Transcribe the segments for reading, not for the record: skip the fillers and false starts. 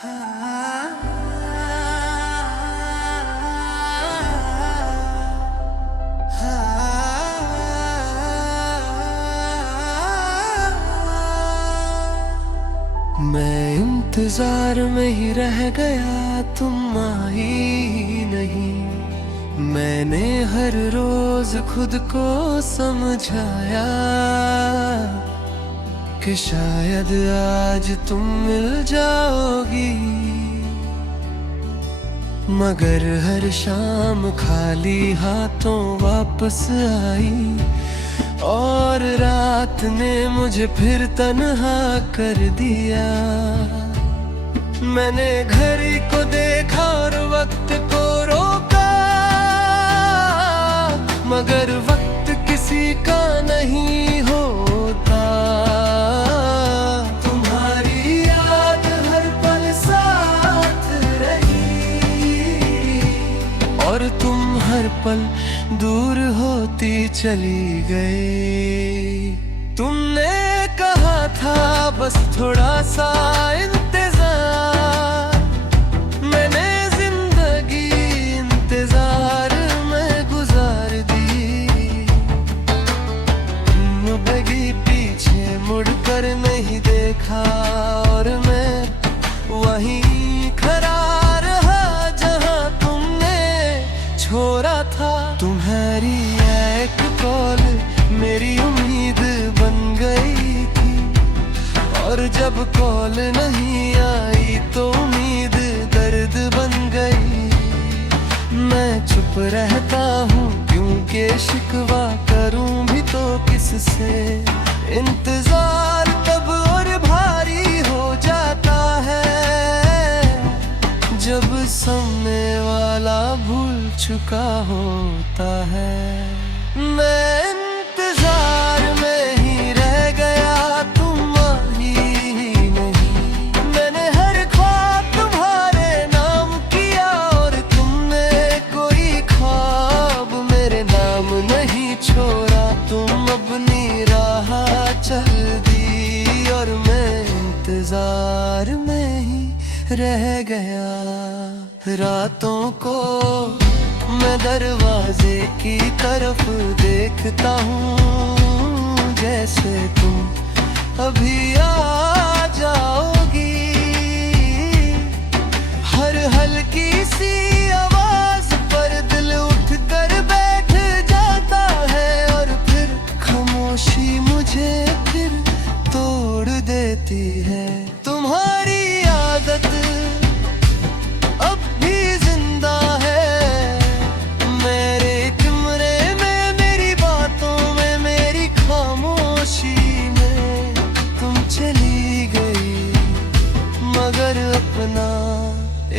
मैं इंतजार में ही रह गया, तुम आई नहीं। मैंने हर रोज खुद को समझाया कि शायद आज तुम मिल जाओगी, मगर हर शाम खाली हाथों वापस आई और रात ने मुझे फिर तन्हा कर दिया। मैंने घड़ी को देखा और वक्त को रोका, मगर वक्त किसी का नहीं होता। तुम्हारी याद हर पल साथ रही और तुम हर पल दूर होती चली गई। तुमने कहा था बस थोड़ा सा इंतजार, मैंने जिंदगी इंतजार में गुजार दी। मुझे पीछे मुड़कर नहीं देखा और मैं वहीं खड़ा रहा जहां तुमने छोड़ा था। तुम्हारी एक कॉल मेरी उम्मीद बन गई थी, और जब कॉल नहीं आई तो उम्मीद दर्द बन गई। मैं चुप रहता हूँ क्योंकि शिकवा करूँ भी तो किससे। इंतजार तब और भारी हो जाता है जब सामने वाला भूल चुका होता है। मैं इंतजार में ही रह गया, तुम आई ही नहीं। मैंने हर ख्वाब तुम्हारे नाम किया और तुमने कोई ख्वाब मेरे नाम नहीं छोड़ा। तुम अपनी राह चल दी और मैं इंतजार में ही रह गया। रातों को मैं दरवाजे की तरफ देखता हूँ, जैसे तुम अभी आ जाओगी। हर हल्की सी आवाज पर दिल उठ कर बैठ जाता है और फिर खामोशी मुझे फिर तोड़ देती है। तुम्हारी आदत अब भी जिंदा है मेरे कमरे में, मेरी बातों में, मेरी खामोशी में। तुम चली गई मगर अपना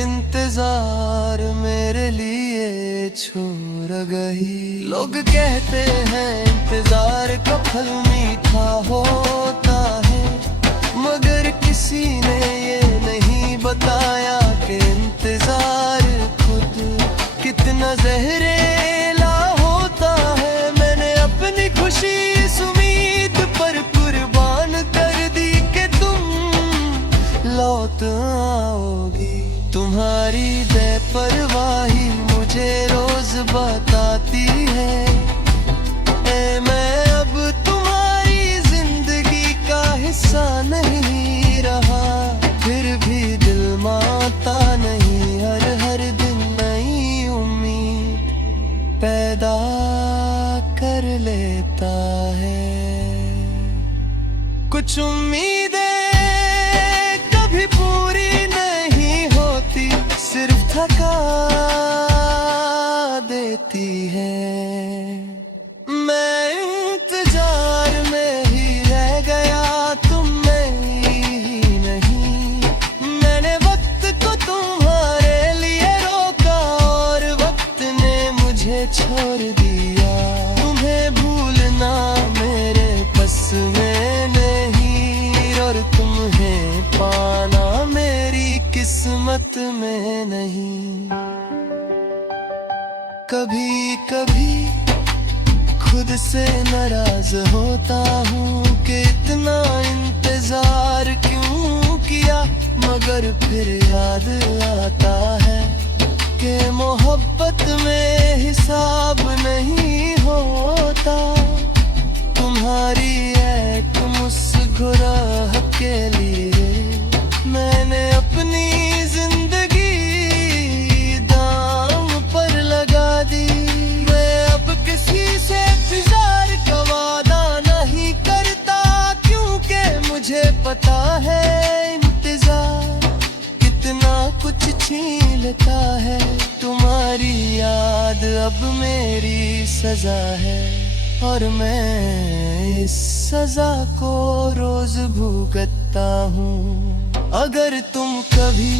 इंतजार मेरे लिए छोड़ गई। लोग कहते हैं इंतजार का फल मीठा होता है, मगर किसी ने ये नहीं बताया कि इंतजार खुद कितना जहरीला होता है। मैंने अपनी खुशी इस उम्मीद पर कुर्बान कर दी कि तुम लौट आओगी। तुम्हारी बेपरवाही मुझे रोज बताती है मैं अब तुम्हारी जिंदगी का हिस्सा नहीं रहा। फिर भी दिल मानता नहीं, हर दिन नई उम्मीद पैदा कर लेता है। कुछ उम्मीदें कभी पूरी नहीं होती, सिर्फ थका देती है। मैं इंतजार में ही रह गया, तुम ही नहीं। मैंने वक्त को तुम्हारे लिए रोका और वक्त ने मुझे छोड़ दिया। तुम्हें भूलना मेरे बस में नहीं और तुम्हें पाना मेरी किस्मत में नहीं। कभी कभी खुद से नाराज होता हूँ कि इतना इंतजार क्यों किया, मगर फिर याद आता है कि मोहब्बत में हिसाब नहीं होता। तुम्हारी एक मुस्कुराहट के लिए मैंने अपनी जिंदगी दांव पर लगा दी। मैं अब किसी से इंतजार का वादा नहीं करता, क्योंकि मुझे पता है इंतजार कितना कुछ छीन लेता है। तुम्हारी याद अब मेरी सजा है और मैं इस सजा को रोज भुगतता हूँ। अगर तुम कभी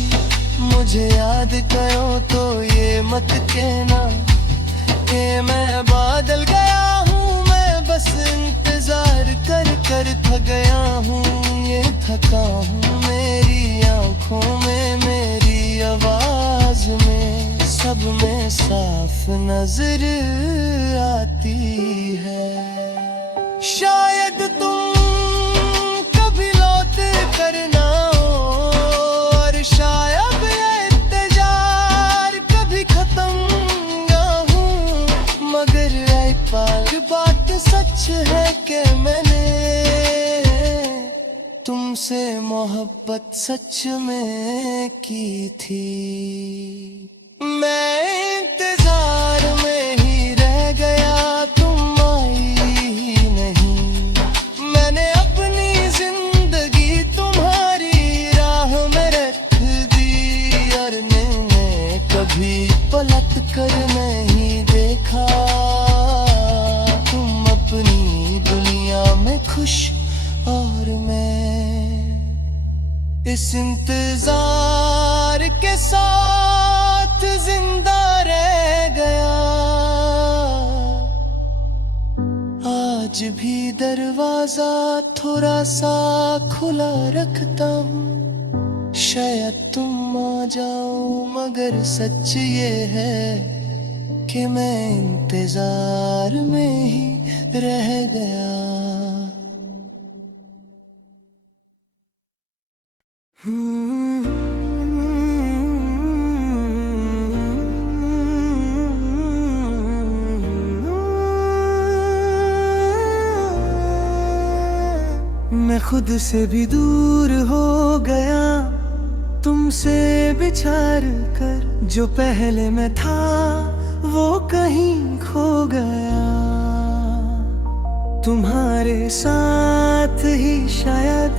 मुझे याद करो तो ये मत कहना कि मैं बादल गया हूँ। मैं बस इंतजार कर कर थक गया हूँ। ये थका हूँ मेरी आँखों में, मेरी आवाज में, सब में साफ नजर आती है। शायद तुम कभी लौट कर ना हो और शायद ये इंतजार कभी खत्म ना हो, मगर एक बात सच है कि मैंने तुमसे मोहब्बत सच में की थी। मैं इंतजार में ही रह गया, तुम आई ही नहीं। मैंने अपनी जिंदगी तुम्हारी राह में रख दी और मैंने कभी पलट कर नहीं देखा। तुम अपनी दुनिया में खुश और मैं इस इंतजार के साथ जिंदा रह गया। आज भी दरवाजा थोड़ा सा खुला रखता हूँ, शायद तुम आ जाओ, मगर सच ये है कि मैं इंतजार में ही रह गया। मैं खुद से भी दूर हो गया, तुमसे बिछड़ कर। जो पहले मैं था वो कहीं खो गया। तुम्हारे साथ ही शायद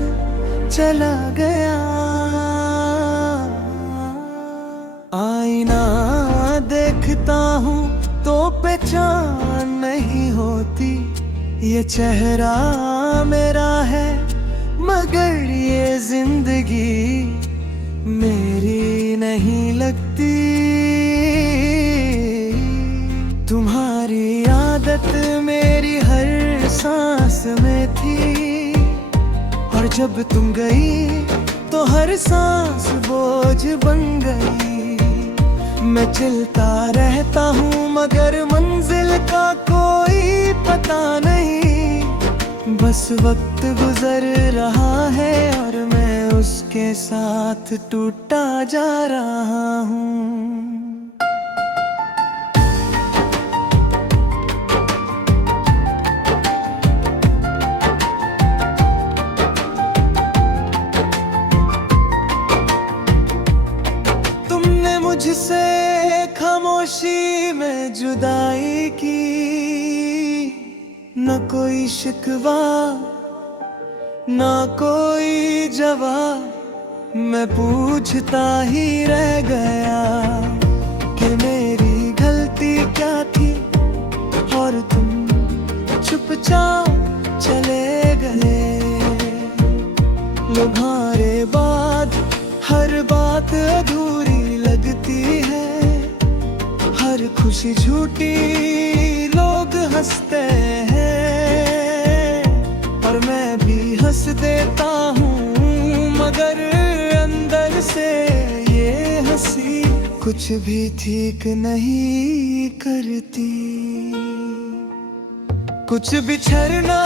चला गया। आईना देखता हूँ तो पहचान नहीं होती। ये चेहरा मेरा है मगर ये जिंदगी मेरी नहीं लगती। तुम्हारी आदत मेरी हर सांस में थी और जब तुम गई तो हर सांस बोझ बन गई। मैं चलता रहता हूँ मगर मंजिल का कोई पता नहीं। बस वक्त गुजर रहा है और मैं उसके साथ टूटा जा रहा हूँ। मुझसे खामोशी में जुदाई की, न कोई शिकवा न कोई जवाब। मैं पूछता ही रह गया कि मेरी गलती क्या थी और तुम चुपचाप चले गए। तुम्हारे बाद हर बात अधूरी लगती है, हर खुशी झूठी लोग हंसते हैं और मैं भी हंस देता हूँ मगर अंदर से ये हंसी कुछ भी ठीक नहीं करती। कुछ बिछड़ना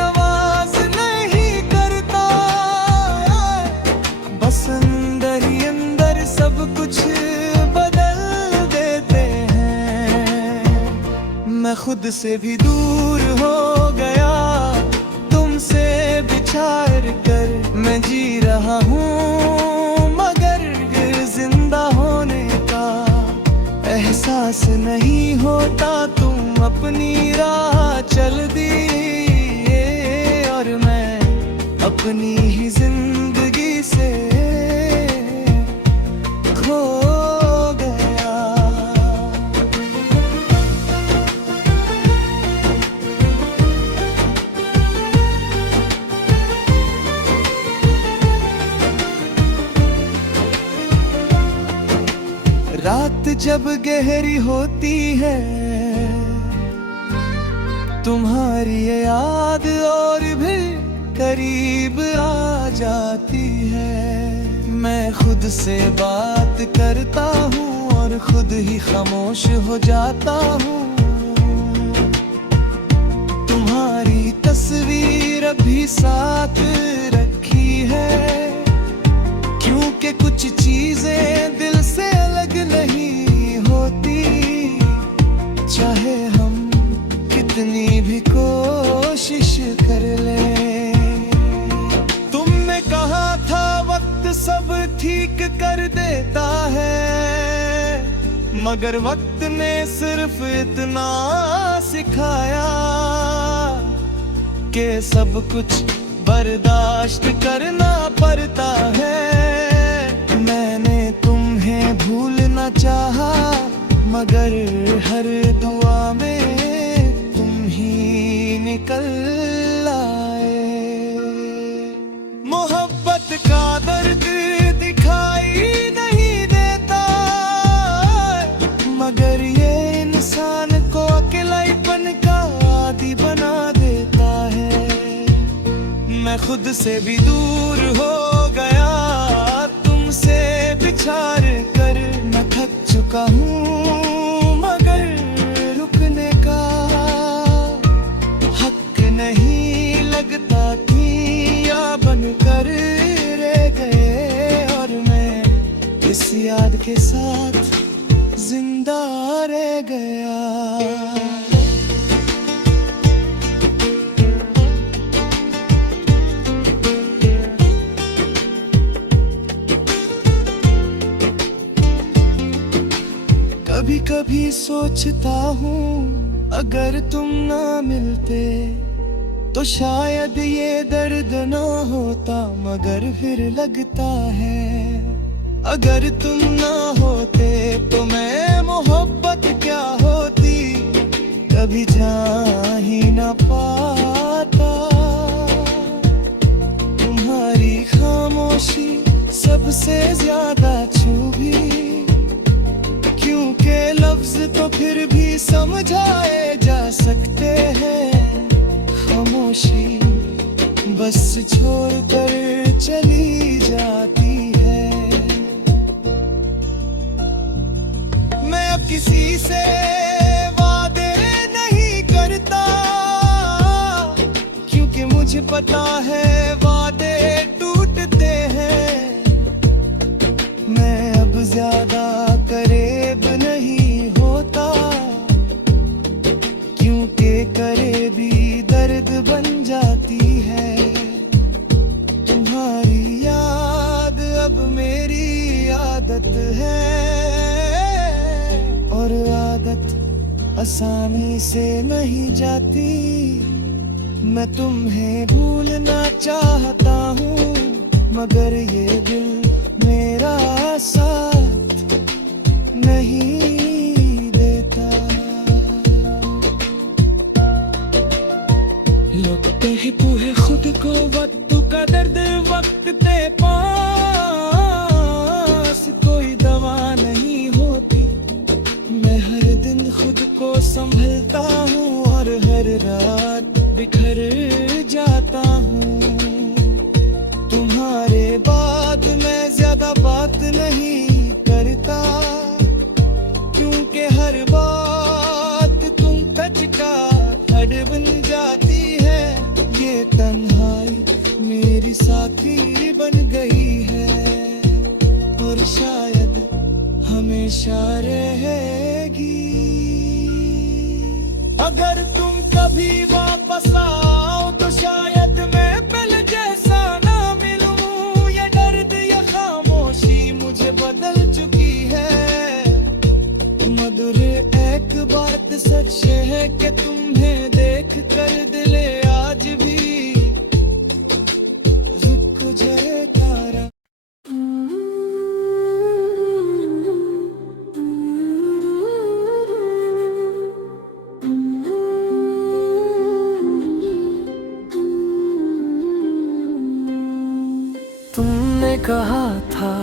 आवाज नहीं करता, बस खुद से भी दूर हो गया, तुमसे बिछाड़ कर मैं जी रहा हूँ, मगर जिंदा होने का एहसास नहीं होता। तुम अपनी राह चल दिए और मैं अपनी ही जिंदगी से खो गया। रात जब गहरी होती है, तुम्हारी ये याद और भी करीब आ जाती है। मैं खुद से बात करता हूँ और खुद ही खामोश हो जाता हूँ। तुम्हारी तस्वीर अभी साथ रखी है, क्योंकि कुछ चीजें दिल से अलग नहीं होती, चाहे हम कितनी भी कोशिश कर ले। तुमने कहा था वक्त सब ठीक कर देता है, मगर वक्त ने सिर्फ इतना सिखाया कि सब कुछ बर्दाश्त करना पड़ता है। मैंने तुम्हें भूलना चाहा, मगर हर दुआ में तुम ही निकल आए। मोहब्बत का दर्द दिखाई नहीं देता, मगर ये इंसान को अकेलापन का आदी बना देता है। मैं खुद से भी दूर हो गया, तुमसे बिछाड़ कर मैं थक चुका हूँ, मगर रुकने का हक नहीं लगता कि या बनकर रह गए और मैं इस याद के साथ जिंदा रह गया। कभी कभी सोचता हूँ अगर तुम ना मिलते तो शायद ये दर्द ना होता, मगर फिर लगता है अगर तुम ना होते तो मैं मोहब्बत क्या होती, कभी जान ही ना पाता। तुम्हारी खामोशी सबसे ज्यादा छुभी, क्योंकि लफ्ज तो फिर भी समझाए जा सकते हैं, खामोशी बस छोड़कर चली जाती है। मैं अब किसी से वादे नहीं करता, क्योंकि मुझे पता है वादे टूटते हैं। मैं अब ज्यादा करीब नहीं होता, क्योंकि करीबी दर्द बन जाती है। तुम्हारी याद अब मेरी आदत है, और आदत आसानी से नहीं जाती। मैं तुम्हें भूलना चाहता हूँ, मगर ये दिल मेरा साथ नहीं देता। लगते ही पूरे खुद को वक्त का दर्द वक्त ते पास कोई दवा नहीं होती। मैं हर दिन खुद को संभलता हूँ और हर रात बिखर जाता हूँ। तुम्हारे बाद मैं ज्यादा बात नहीं करता, क्योंकि हर बात तुम टच का हड बन जाती है। ये तन्हाई मेरी साथी बन गई है, और शायद हमेशा रहेगी। अगर अगर तुम कभी वापस आओ तो शायद मैं पहले जैसा ना मिलूं। ये दर्द या खामोशी मुझे बदल चुकी है। मधुर एक बात सच है कि तुम्हें देख कर दिले आज भी रुक जाए तारा। तुमने कहा था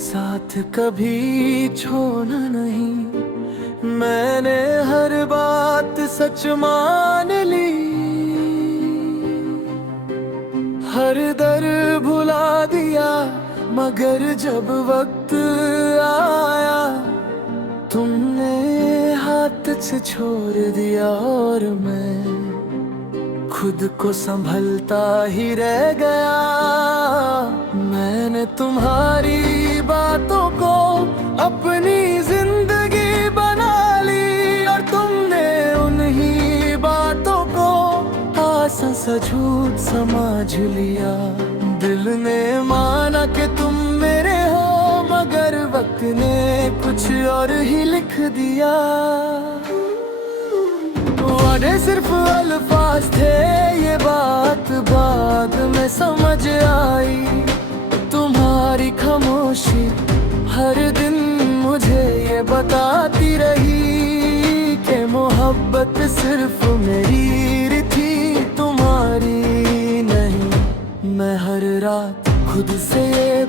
साथ कभी छोड़ना नहीं, मैंने हर बात सच मान ली। हर दर भुला दिया मगर जब वक्त आया तुमने हाथ से छोड़ दिया और मैं खुद को संभलता ही रह गया। मैंने तुम्हारी बातों को अपनी जिंदगी बना ली और तुमने उन्हीं बातों को आसान सा झूठ समझ लिया। दिल ने माना कि तुम मेरे हो मगर वक्त ने कुछ और ही लिख दिया। वादे सिर्फ अल्फाज थे ये बात बाद में समझ आई। तुम्हारी खामोशी हर दिन मुझे ये बताती रही कि मोहब्बत सिर्फ मेरी थी तुम्हारी नहीं। मैं हर रात खुद से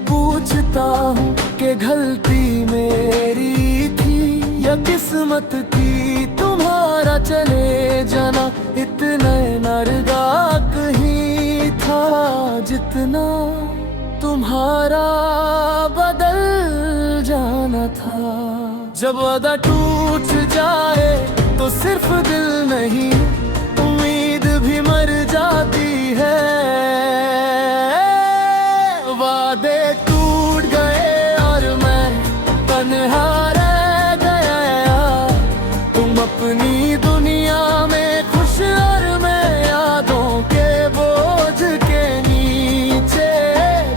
पूछता हूँ कि गलती मेरी थी या किस्मत की तुम्हारा चले जाना इतना नारगाक ही था जितना तुम्हारा बदल जाना था। जब वादा टूट जाए तो सिर्फ दिल नहीं उम्मीद भी मर जाती है। वादे टूट गए और मैं तन्हा रह गया। तुम अपनी दुनिया में खुश और मैं यादों के बोझ के नीचे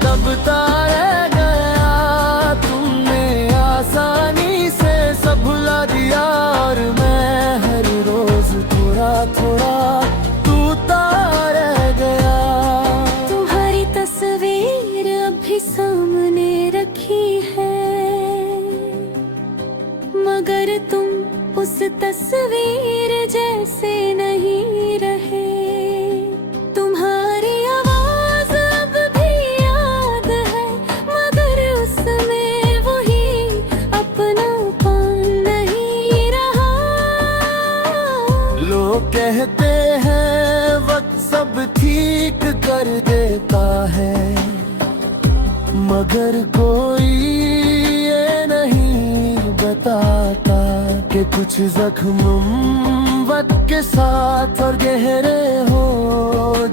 दबता रह गया। तुमने आसानी से सब भुला दिया और मैं हर रोज थोड़ा थोड़ा टूटता रह गया। तुम्हारी तस्वीर अभी सामने रखी है मगर तुम उस तस्वीर जैसे नहीं रहे। तुम्हारी आवाज अब भी याद है मगर उसमें वही अपनापन नहीं रहा। लोग कहते हैं वक्त सब ठीक कर देता है मगर कोई ये नहीं बताता कि कुछ जख्म वक्त के साथ और गहरे हो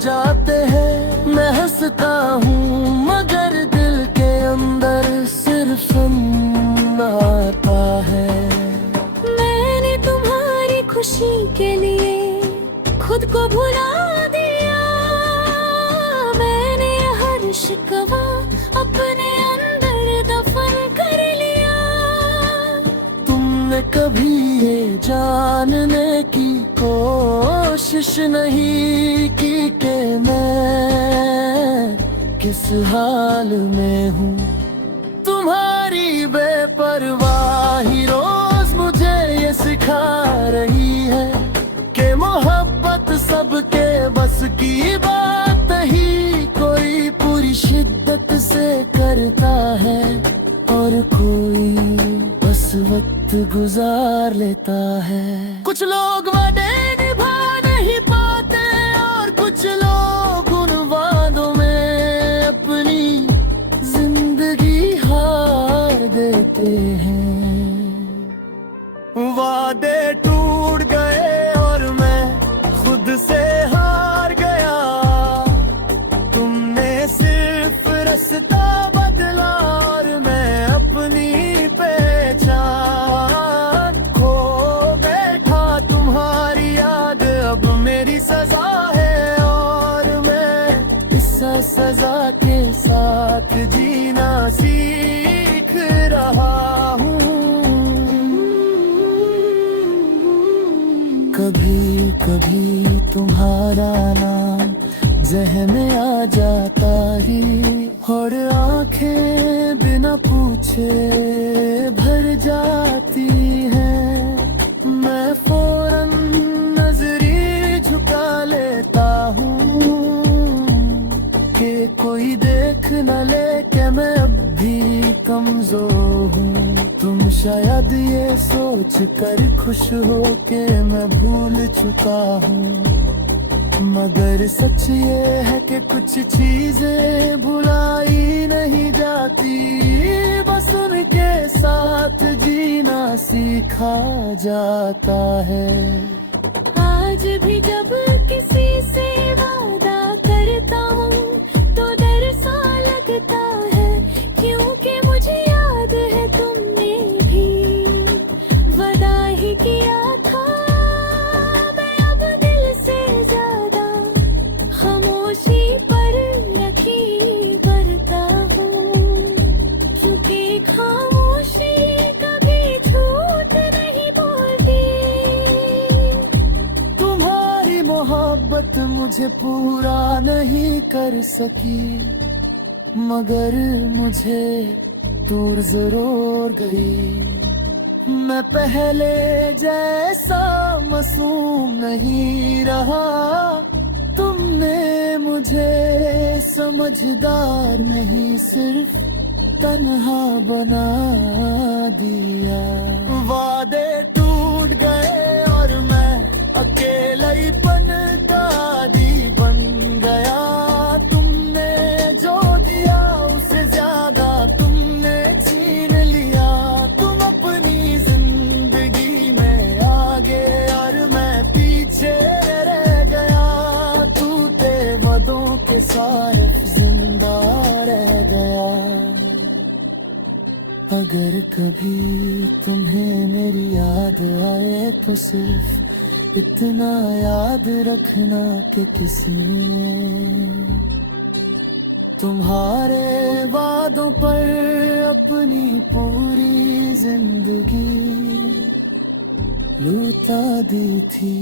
जाते हैं। मैं हंसता हूँ मगर दिल के अंदर सिर्फ आता है। मैंने तुम्हारी खुशी के लिए खुद को भुला दिया। मैंने हर शिकवा अपने अंदर दफन कर लिया। तुमने कभी ये जानने की कोशिश नहीं की कि मैं किस हाल में हूँ। तुम्हारी बेपरवाही रोज मुझे ये सिखा रही है कि मोहब्बत सबके बस की बात ही कोई पूरी शिद्दत से करता है और कोई बस वक्त गुजार लेता है। कुछ लोग वादे निभा नहीं पाते और कुछ लोग उन वादों में अपनी जिंदगी हार देते हैं। वादे टूट गए और मैं खुद से हार गया। तुमने सिर्फ रास्ता बदला और मैं अपनी पहचान खो बैठा। तुम्हारी कभी तुम्हारा नाम ज़हन में आ जाता ही, और आंखें बिना पूछे भर जाती हैं। मैं फौरन नजरी झुका लेता हूँ कि कोई देख न ले कि मैं अब भी कमजोर हूँ। तुम शायद ये सोच कर खुश हो कि मैं भूल चुका हूँ, मगर सच ये है कि कुछ चीजें भुलाई नहीं जाती, बस उनके साथ जीना सीखा जाता है। आज भी जब किसी से वादा करता हूँ तो डर सा लगता है, क्योंकि मुझे याद है तुमने भी वादा ही किया था। मैं अब दिल से ज्यादा खामोशी पर यकीन करता हूँ, क्योंकि खामोशी कभी झूठ नहीं बोलती। तुम्हारी मोहब्बत मुझे पूरा नहीं कर सकी, मगर मुझे दूर जरूर गई। मैं पहले जैसा मासूम नहीं रहा, तुमने मुझे समझदार नहीं सिर्फ तन्हा बना दिया। वादे टूट गए और मैं अकेलापन का आदी बन गया। तुमने जो दिया उससे ज्यादा तुमने छीन लिया। तुम अपनी जिंदगी में आगे और मैं पीछे रह गया। टूटे वादों के सारे जिंदा रह गया। अगर कभी तुम्हें मेरी याद आए तो सिर्फ इतना याद रखना कि किसी ने तुम्हारे वादों पर अपनी पूरी जिंदगी लुटा दी थी।